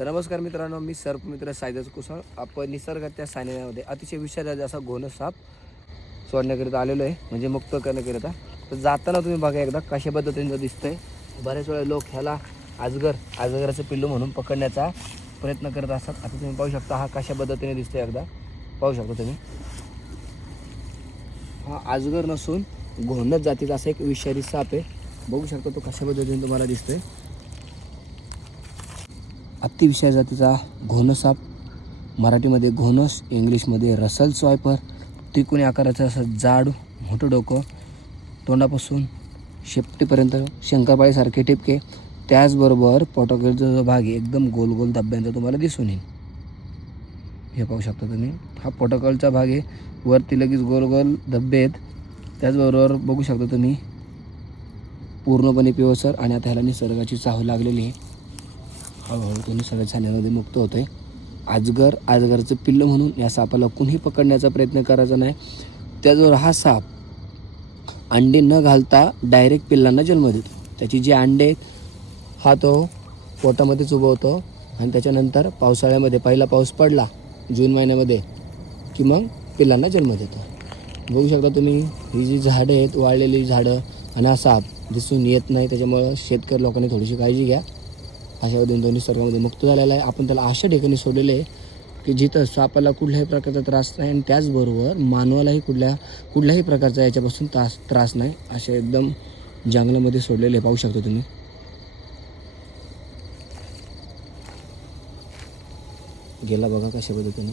तर नमस्कार मित्रांनो, मी सर्पमित्र सायदास कुसळ. आपण निसर्गाच्या सानिध्यामध्ये अतिशय विषारी असा घोण साप सोडण्याकरिता आलेलो आहे, म्हणजे मुक्त करण्याकरिता. तर जाताना तुम्ही बघा एकदा कशा पद्धतीने दिसतंय. बरेच वेळा लोक ह्याला अजगराचं पिल्लू म्हणून पकडण्याचा प्रयत्न करत असतात. आता तुम्ही पाहू शकता हा कशा पद्धतीने दिसतोय, एकदा पाहू शकता तुम्ही. हा अजगर नसून घोणस जातीचा असा एक विषारी साप आहे. बघू शकता तो कशा पद्धतीने तुम्हाला दिसतोय. अतिविषारी जातीचा घोणस साप, मराठीमध्ये घोणस, इंग्लिशमध्ये रसल स्वायपर. त्रिकोणी आकाराचं असं जाड मोठं डोकं, तोंडापासून शेपटीपर्यंत शंकरपाळीसारखे टिपके, त्याचबरोबर पोटाखालचा जो भाग आहे एकदम गोल गोल धब्ब्यांचा तुम्हाला दिसून येईल. हे पाहू शकता तुम्ही, हा पोटाखालचा भाग आहे, वरती लगेच गोल गोल धब्बे आहेत. त्याचबरोबर बघू शकता तुम्ही पूर्णपणे पिवळसर, आणि आता ह्याला निसर्गाची चाहूल लागलेली आहे. हळूहळू तो निसर्गाच्या सानिध्यामध्ये मुक्त होतो आहे. अजगरचं पिल्लं म्हणून या सापाला कुणीही पकडण्याचा प्रयत्न करायचा नाही. त्याचबरोबर हा साप अंडे न घालता डायरेक्ट पिल्लांना जन्म देतो. त्याची जी अंडे आहेत हा तो पोटामध्येच उभवतो, आणि त्याच्यानंतर पावसाळ्यामध्ये पहिला पाऊस पडला जून महिन्यामध्ये की मग पिल्लांना जन्म देतो. बघू शकता तुम्ही ही जी झाडं आहेत, वाळलेली झाडं, आणि हा साप दिसून येत नाही. त्याच्यामुळं शेतकरी लोकांनी थोडीशी काळजी घ्या. अशा पद्धतीने निसर्गामध्ये मुक्त झालेला आहे. आपण त्याला अशा ठिकाणी सोडलेले आहे की जिथं सापाला कुठल्याही प्रकारचा त्रास नाही, आणि त्याचबरोबर मानवालाही कुठल्याही प्रकारचा याच्यापासून त्रास नाही. अशा एकदम जंगलामध्ये सोडलेले पाहू शकता तुम्ही. गेला बघा कशा पद्धतीने.